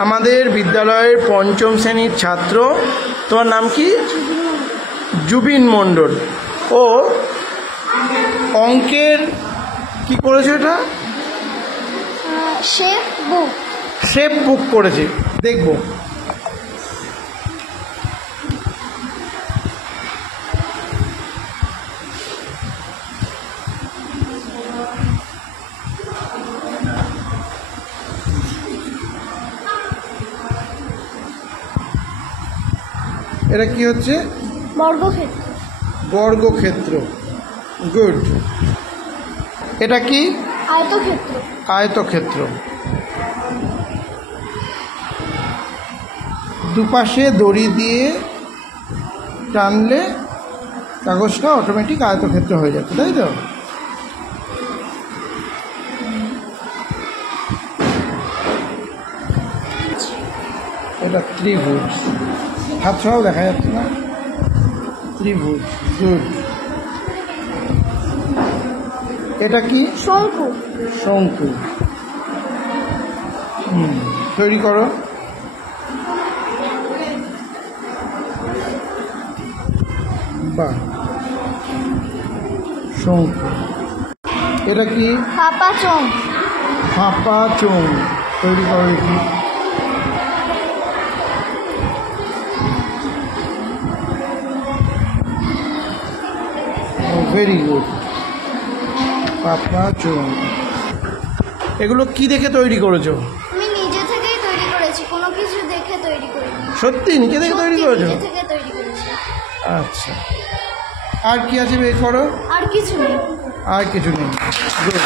আমাদের বিদ্যালয়ের পঞ্চম শ্রেণীর ছাত্র। তোমার নাম কি? জুবিন মণ্ডল। ও অঙ্কের কি করেছে? এটা শেপ বুক করেছে। দেখব। এটা কি হচ্ছে? বর্গক্ষেত্র। বর্গক্ষেত্র, গুড। এটা কি? আয়তক্ষেত্র। আয়তক্ষেত্র। দুপাশে দড়ি দিয়ে টানলে কাগজটা অটোমেটিক আয়তক্ষেত্র হয়ে যাচ্ছে, তাই তো? এটা ত্রিভুজ। হাত সহ দেখা যাচ্ছে না? ত্রিভুজ, গুড। এটা কি? শঙ্কু। শঙ্কু। তৈরি করো। বাহ, শঙ্কু। এটা কি? ফাঁপা চোঙ। ফাঁপা চোঙ। তৈরি করো এটি। ভেরি গুড, ফাঁপা চোঙ। এগুলো কি দেখে তৈরি করেছো? আমি নিজে থেকেই তৈরি করেছি, কোনো কিছু দেখে তৈরি করিনি। সত্যি নিজে থেকে তৈরি করেছো? নিজে থেকে তৈরি করেছি। আচ্ছা, আর কি আছে বের করো। আর কিছু নেই। আর কিছু নেই, গুড।